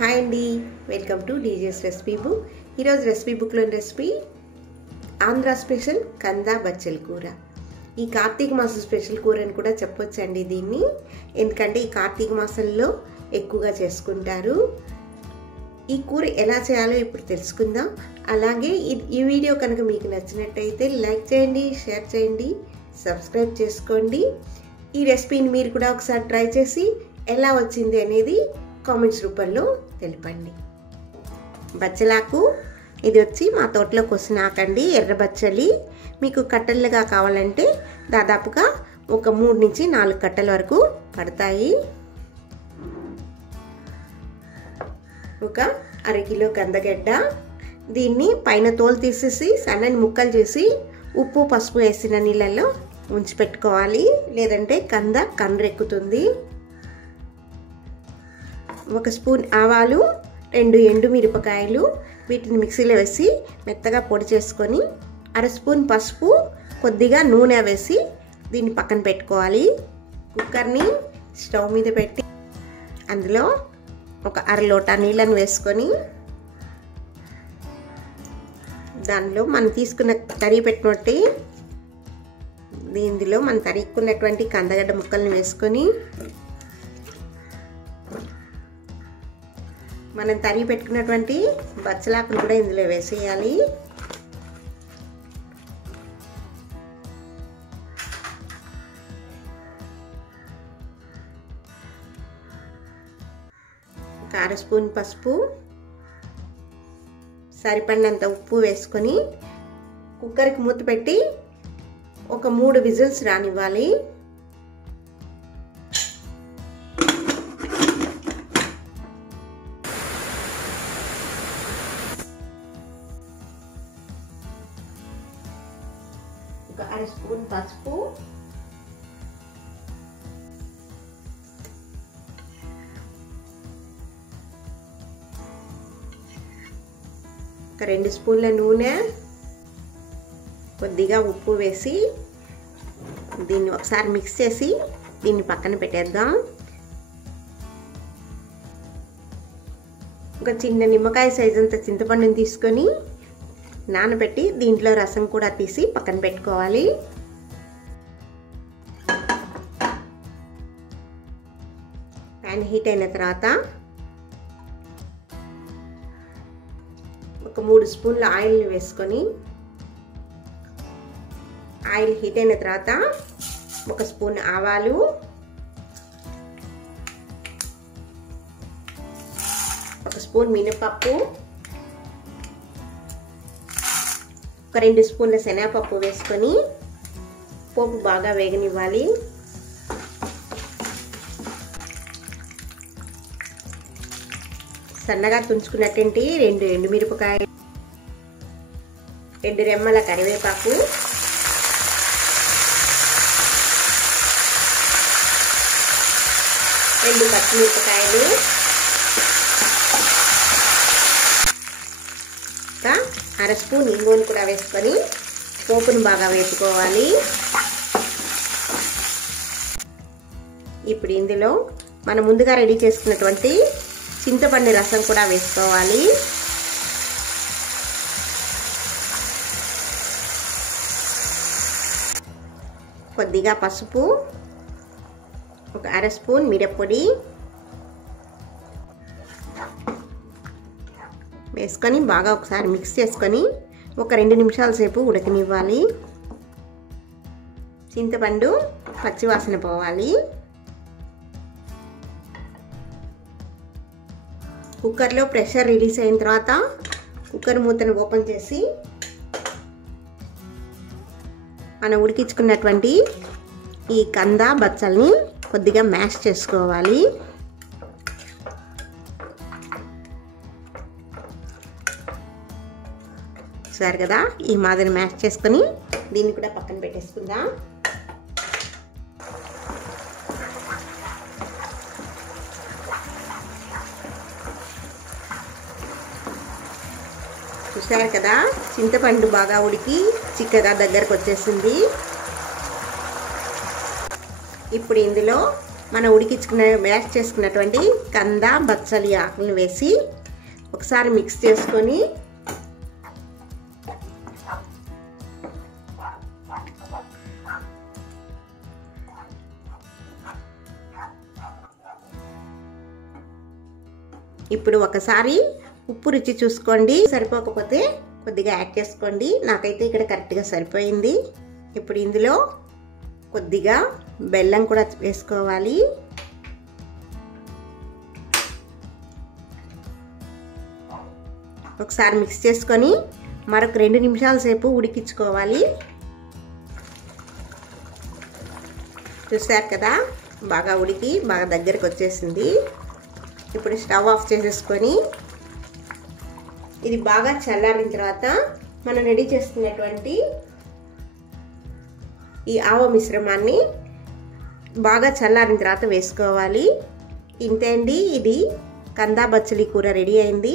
Hi అండి, welcome to DJs recipe book. ఈరోజు recipe బుక్లోని recipe Andhra special కంద బచ్చల కూర. ఈ కార్తీక మాసం స్పెషల్ కూర అని కూడా చెప్పొచ్చండి దీన్ని, ఎందుకంటే ఈ కార్తీక మాసంలో ఎక్కువగా చేసుకుంటారు. ఈ కూర ఎలా చేయాలో ఇప్పుడు తెలుసుకుందాం. అలాగే ఈ వీడియో కనుక మీకు నచ్చినట్టయితే లైక్ చేయండి, షేర్ చేయండి, సబ్స్క్రైబ్ చేసుకోండి. ఈ రెసిపీని మీరు కూడా ఒకసారి ట్రై చేసి ఎలా వచ్చింది అనేది కామెంట్స్ రూపంలో తెలపండి. బచ్చలాకు ఇది వచ్చి మా తోటలో కోసిన ఆకండి, ఎర్ర బచ్చలి. మీకు కట్టలుగా కావాలంటే దాదాపుగా ఒక 3 నుంచి 4 కట్టల వరకు పడతాయి. ఒక 1/2 కిలో కందగడ్డ. దీన్ని పైన తోలు తీసేసి సన్నని ముక్కలు చేసి ఉప్పు పసుపు వేసిన నీళ్ళల్లో ఉంచి పెట్టుకోవాలి, లేదంటే కందరెక్కుతుంది. 1 స్పూన్ ఆవాలు, 2 ఎండుమిరపకాయలు, వీటిని మిక్సీలో వేసి మెత్తగా పొడి చేసుకొని 1/2 స్పూన్ పసుపు, కొద్దిగా నూనె వేసి దీన్ని పక్కన పెట్టుకోవాలి. కుక్కర్ని స్టవ్ మీద పెట్టి అందులో ఒక 1/2 లోటా నీళ్ళని వేసుకొని దానిలో మనం తీసుకున్న దీనిలో మనం తరిక్కున్నటువంటి కందగడ్డ ముక్కల్ని వేసుకొని మనం తరిగి పెట్టుకున్నటువంటి బచ్చలాకును కూడా ఇందులో వేసేయాలి. ఒక 1/2 స్పూన్ పసుపు, సరిపడినంత ఉప్పు వేసుకొని కుక్కర్కి మూత పెట్టి ఒక 3 విజిల్స్ రానివ్వాలి. ఒక 1/2 స్పూన్ పసుపు, ఒక 2 స్పూన్ల నూనె, కొద్దిగా ఉప్పు వేసి దీన్ని ఒకసారి మిక్స్ చేసి దీన్ని పక్కన పెట్టేద్దాం. ఒక చిన్న నిమ్మకాయ సైజు అంత చింతపండుని తీసుకొని నానబెట్టి దీంట్లో రసం కూడా తీసి పక్కన పెట్టుకోవాలి. ప్యాన్ హీట్ అయిన తర్వాత ఒక 3 స్పూన్ల ఆయిల్ని వేసుకొని ఆయిల్ హీట్ అయిన తర్వాత 1 స్పూన్ ఆవాలు, 1 స్పూన్ మినపప్పు, ఒక 2 స్పూన్ల శనగపప్పు వేసుకొని పోపు బాగా వేగనివ్వాలి. సన్నగా తుంచుకున్నటువంటి 2 ఎండుమిరపకాయలు, 2 రెమ్మల కరివేపాకు, రెండు పచ్చిమిరపకాయలు, 1/2 స్పూన్ ఇంగువను కూడా వేసుకొని పోపును బాగా వేసుకోవాలి. ఇప్పుడు ఇందులో మనం ముందుగా రెడీ చేసుకున్నటువంటి చింతపండు రసం కూడా వేసుకోవాలి. కొద్దిగా పసుపు, ఒక 1/2 స్పూన్ మిరప్పొడి వేసుకొని బాగా ఒకసారి మిక్స్ చేసుకొని ఒక 2 నిమిషాల సేపు ఉడకనివ్వాలి. చింతపండు పచ్చివాసన పోవాలి. కుక్కర్లో ప్రెషర్ రిలీజ్ అయిన తర్వాత కుక్కర్ మూతను ఓపెన్ చేసి మనం ఉడికించుకున్నటువంటి ఈ కంద బచ్చల్ని కొద్దిగా మ్యాష్ చేసుకోవాలి. సరే కదా, ఈ మాదిరి మ్యాష్ చేసుకొని దీన్ని కూడా పక్కన పెట్టేసుకుందాం. చూసారు కదా, చింతపండు బాగా ఉడికి చిక్కగా దగ్గరకు వచ్చేసింది. ఇప్పుడు ఇందులో మనం మ్యాష్ చేసుకున్నటువంటి కంద బచ్చలి ఆకులను వేసి ఒకసారి మిక్స్ చేసుకొని ఇప్పుడు ఒకసారి ఉప్పు రుచి చూసుకోండి, సరిపోకపోతే కొద్దిగా యాడ్ చేసుకోండి. నాకైతే ఇక్కడ కరెక్ట్గా సరిపోయింది. ఇప్పుడు ఇందులో కొద్దిగా బెల్లం కూడా వేసుకోవాలి. ఒకసారి మిక్స్ చేసుకొని మరొక 2 నిమిషాల సేపు ఉడికించుకోవాలి. చూసారు కదా, బాగా ఉడికి బాగా దగ్గరకు వచ్చేసింది. ఇప్పుడు స్టవ్ ఆఫ్ చేసేసుకొని ఇది బాగా చల్లారిన తర్వాత మనం రెడీ చేసుకున్నటువంటి ఈ ఆవ మిశ్రమాన్ని బాగా చల్లారిన తర్వాత వేసుకోవాలి. ఇంతే అండి, ఇది కందా బచ్చలి కూర రెడీ అయింది.